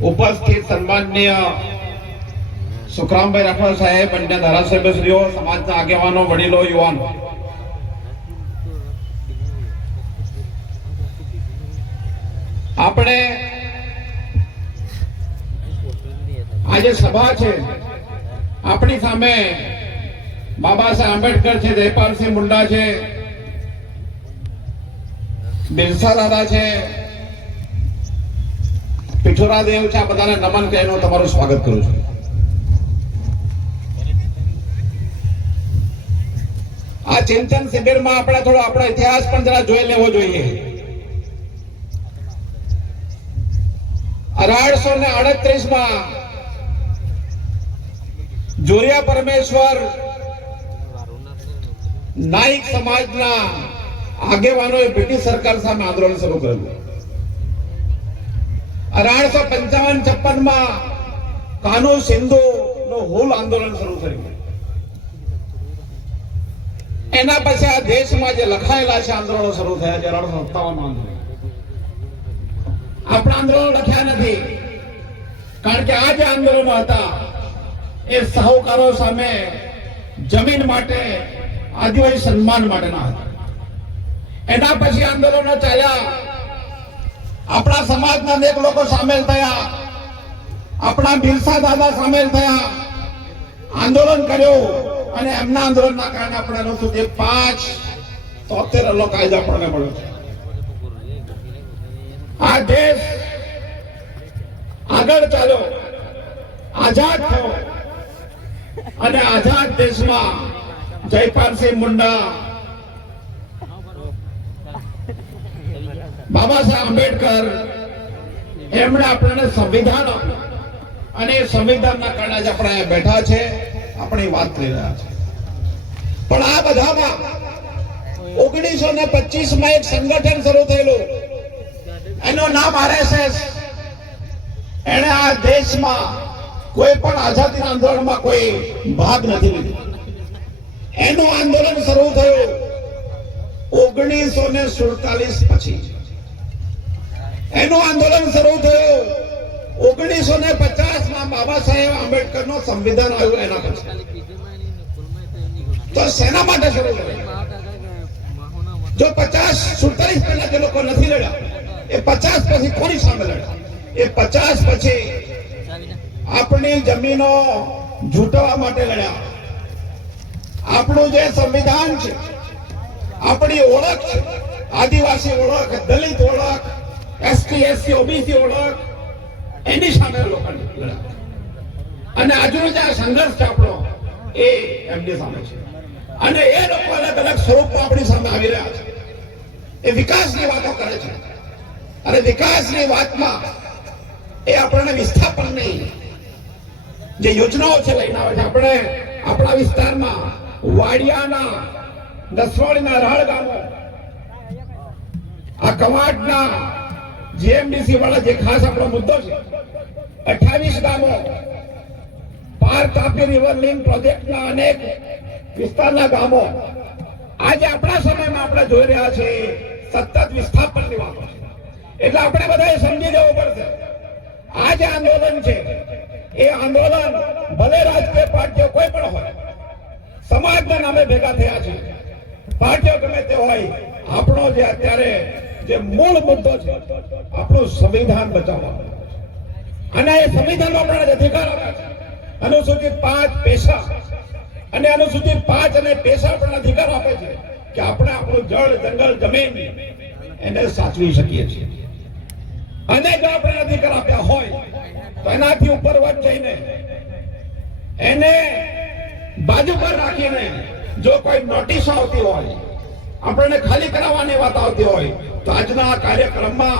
ઉપસ્થિત સન્માનનીય સુખરામભાઈ રાઠોડ સાહેબ અન્ય ધારાસભ્યશ્રીઓ સમાજના આગેવાનો, વડીલો, યુવાનો. આપણે આજે સભા છે. આપણી સામે બાબા સાહેબ આંબેડકર છે, જયપાલસિંહ મુંડા છે, બિરસા દાદા છે પિઠોરા દેવ છે, આ બધાને નમન કરીને હું તમારું સ્વાગત કરું છું. આ ચિંતન શિબિરમાં આપણે થોડો આપણો ઇતિહાસ પણ જરા જોઈ લેવો જોઈએ. અઢારસો ને અડત્રીસમાં જોરિયા પરમેશ્વર નાઈક સમાજના આગેવાનોએ બ્રિટિશ સરકાર સામે આંદોલન શરૂ કર્યું. અઢારસો પંચાવન છપ્પનમાં કાનો સિંધુ નો હોલ આંદોલન શરૂ કર્યું. એના પછી આ દેશમાં જે લખાયેલા છે આંદોલનો શરૂ થયા છે, અઢારસો સત્તાવન આંદોલન. આપણા આંદોલનો લખ્યા નથી, કારણ કે આ જે આંદોલનો હતા, એ સાહુકારો સામે જમીન માટે, આદિવાસી સન્માન માટેના હતા. એના પછી આંદોલનો ચાલ્યા. આપણા સમાજના અનેક લોકો સામેલ થયા. આપણા બિરસા દાદા સામેલ થયા. આંદોલન કર્યું અને એમના આંદોલનના કારણે આપણે અનુસૂચિત પાંચ તોતેર અલ્લો કાયદો આપણને મળ્યો છે. આ દેશ આગળ ચાલ્યો, આઝાદ થયો. અને આઝાદ દેશમાં જયપાલસિંહ મુંડા બાબા સાહેબ આંબેડકર, એમણે આપણને સંવિધાન આપ્યું. અને એ સંવિધાનના કારણે જ આપણે અહીંયા બેઠા છે, આપણે વાત કરી રહ્યા છે પણ આ બધામાં ઓગણીસો ને પચીસમાં એક સંગઠન શરૂ થયેલું. એનું નામ આરએસએસ. એને આ દેશમાં કોઈ પણ આઝાદી આંદોલનમાં કોઈ ભાગ નથી લીધો. એનું આંદોલન શરૂ થયું ઓગણીસો ને સુડતાલીસ પછી. એનું આંદોલન શરૂ થયું. ઓગણીસો ને પચાસમાં બાબા સાહેબ આંબેડકરનું સંવિધાન આવ્યું એના પછી. તો સેના માટે શરૂ કર્યું? જો પચાસ, સુડતાલીસ પહેલા જે લોકો નથી લડ્યા, એ પચાસ પછી કોની સામે લડ્યા? એ પચાસ પછી આપણી જમીનો જૂટવા માટે લડ્યા. આપણું જે સંવિધાન છે, આપણી ઓળખ છે, આદિવાસી ઓળખ, દલિત ઓળખ આપણને વિસ્થાપન નહીં. જે યોજનાઓ છે લઈને આવે છે. આપણે આપણા વિસ્તારમાં વાડિયાના દસવાડીના રાળ ગામો આ કવાડના જીએમડીસી વાળા જે ખાસ આપણો મુદ્દો છે અઠાવીસ ગામો પાર તાપી રિવર લિંક પ્રોજેક્ટના અનેક વિસ્તારના ગામો આજે આપણા સમયમાં આપણે જોઈ રહ્યા છે સતત વિસ્થાપનની વાતો. એટલે આપણે બધાએ સમજી જવું પડશે. આ જે આંદોલન છે, એ આંદોલન ભલે રાજકીય પાર્ટીઓ કોઈ પણ હોય, સમાજના નામે ભેગા થયા છે. પાર્ટીઓ ગમે તે હોય, આપણો જે અત્યારે જે મૂળ મુદ્દો છે આપણું સંવિધાન બચાવવા અને એ સંવિધાનમાં આપણને અધિકાર આપે છે. અનુસૂચિત પાંચ પેશા અને અનુસૂચિત પાંચ અને પેશા આપણને અધિકાર આપે છે કે આપણે આપણું જળ, જંગલ, જમીન એને સાચવી શકીએ છીએ. અને જો આપણે અધિકાર આપ્યા હોય, તો એનાથી ઉપર વધ જઈને એને બાજુ પર રાખીને જો કોઈ નોટિસ આવતી હોય આપણને ખાલી કરાવવાની વાત આવતી હોય તો આજના કાર્યક્રમમાં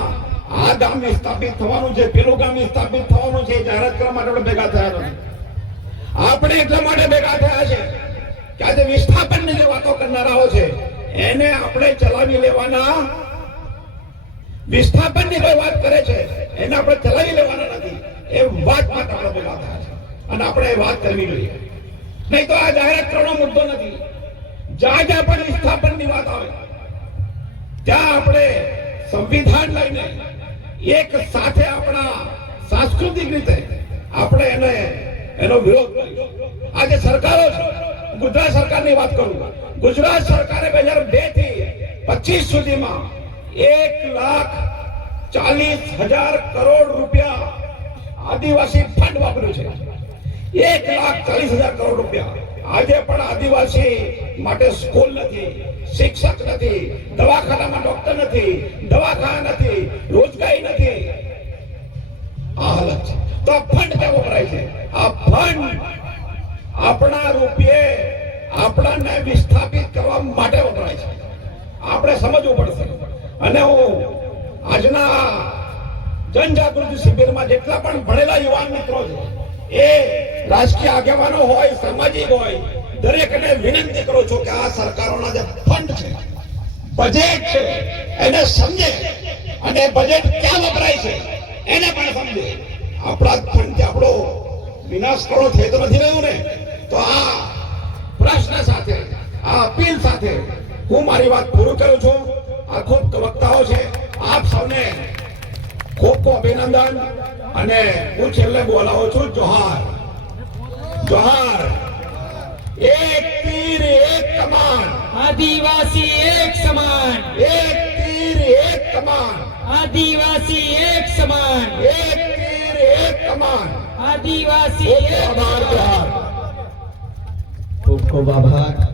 આ ગામ સ્થાપિત થવાનું છે, પેલું ગામ સ્થાપિત થવાનું છે જાહેરાત કરવા માટે આપણે ભેગા થયા નથી આપણે એટલા માટે ભેગા થયા છે કે આજે વિસ્થાપનની જે વાતો કરનારાઓ છે, એને આપણે ચલાવી લેવાના. વિસ્થાપનની કોઈ વાત કરે છે, એને આપણે ચલાવી લેવાના નથી. એ વાત માટે આપણે ભેગા થયા છે. અને આપણે એ વાત કરવી જોઈએ. નહીં તો આ જાહેરાત કરવાનો મુદ્દો નથી. જ્યાં જ્યાં પણ વિસ્થાપનની વાત આવે, ત્યાં આપણે સંવિધાન લઈને એક સાથે આપણા સાંસ્કૃતિક રીતે આપણે એને, એનો વિરોધ આજે સરકારો ગુજરાત સરકારની વાત કરું, ગુજરાત સરકારે બે હજાર બેથી પચીસ સુધીમાં એક લાખ ચાલીસ હજાર કરોડ રૂપિયા આદિવાસી ફંડ વાપર્યું છે. એક લાખ ચાલીસ હજાર કરોડ રૂપિયા આજે પણ આદિવાસી માટે સ્કૂલ નથી, શિક્ષક નથી, દવાખાનામાં ડોક્ટર નથી, દવાખાના નથી, રોજગારી નથી. આ હાલત છે. તો આ ફંડ ક્યાં વપરાય છે? આ ફંડ આપણા રૂપિયે આપણાને વિસ્થાપિત કરવા માટે વપરાય છે. આપણે સમજવું પડશે. અને હું આજના જનજાગૃતિ શિબિરમાં જેટલા પણ ભણેલા યુવાન મિત્રો છે એ રાજકીય આગેવાનો હોય, સામાજિક હોય, દરેકને વિનંતી કરું છું કે આ સરકારોના જે ફંડ છે બજેટ છે, એને સમજે અને બજેટ ક્યાં વપરાય છે, એને પણ સમજે. આપણા ફંડ ફંડથી આપણો વિનાશ કરો થઈ તો નથી રહ્યું ને? તો આ પ્રશ્ન સાથે, આ અપીલ સાથે હું મારી વાત પૂરું કરું છું. આ ખૂબ વક્તાઓ છે. આપ સૌને ખૂબ ખૂબ અભિનંદન. અને હું છેલ્લે બોલાવું છું જોહાર જોહાર એક તીર એક કમાન આદિવાસી એક સમાન એક તીર એક કમાન આદિવાસી એક સમાન એક તીર એક કમાન આદિવાસી ખૂબ એક આભાર જોહાર ખૂબ ખૂબ આભાર